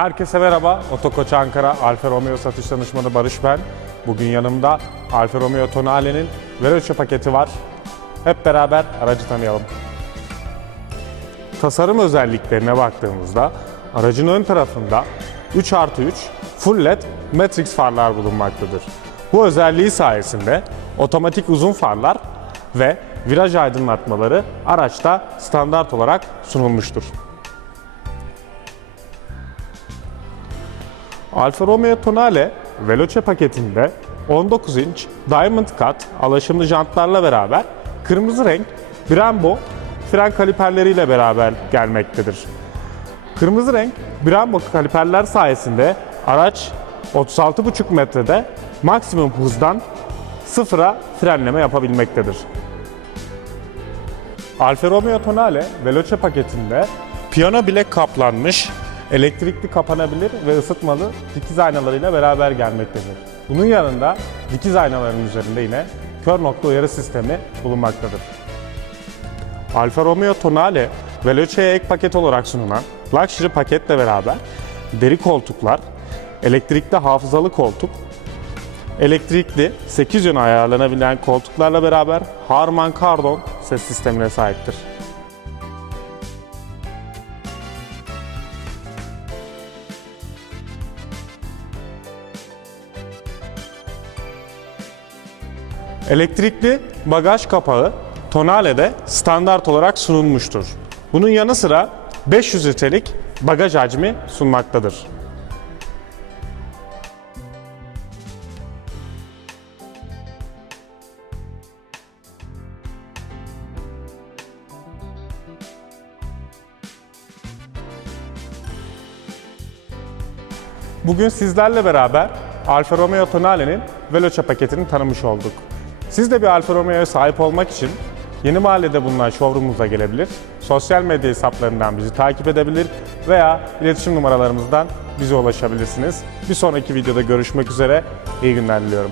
Herkese merhaba. Otokoç Ankara Alfa Romeo satış danışmanı Barış ben. Bugün yanımda Alfa Romeo Tonale'nin Veloce paketi var. Hep beraber aracı tanıyalım. Tasarım özelliklerine baktığımızda aracın ön tarafında 3 artı 3 full led matrix farlar bulunmaktadır. Bu özelliği sayesinde otomatik uzun farlar ve viraj aydınlatmaları araçta standart olarak sunulmuştur. Alfa Romeo Tonale Veloce paketinde 19 inç Diamond Cut alaşımlı jantlarla beraber kırmızı renk Brembo fren kaliperleriyle beraber gelmektedir. Kırmızı renk Brembo kaliperler sayesinde araç 36,5 metrede maksimum hızdan sıfıra frenleme yapabilmektedir. Alfa Romeo Tonale Veloce paketinde piyano bilek kaplanmış, elektrikli kapanabilir ve ısıtmalı dikiz aynalarıyla beraber gelmektedir. Bunun yanında dikiz aynaların üzerinde yine kör nokta uyarı sistemi bulunmaktadır. Alfa Romeo Tonale Veloce'ye ek paket olarak sunulan Luxury paketle beraber deri koltuklar, elektrikli hafızalı koltuk, elektrikli 8 yön ayarlanabilen koltuklarla beraber Harman Kardon ses sistemine sahiptir. Elektrikli bagaj kapağı Tonale'de standart olarak sunulmuştur. Bunun yanı sıra 500 litrelik bagaj hacmi sunmaktadır. Bugün sizlerle beraber Alfa Romeo Tonale'nin Veloce paketini tanımış olduk. Siz de bir Alfa Romeo'ya sahip olmak için Yeni Mahalle'de bulunan showroom'umuza gelebilir, sosyal medya hesaplarından bizi takip edebilir veya iletişim numaralarımızdan bize ulaşabilirsiniz. Bir sonraki videoda görüşmek üzere, iyi günler diliyorum.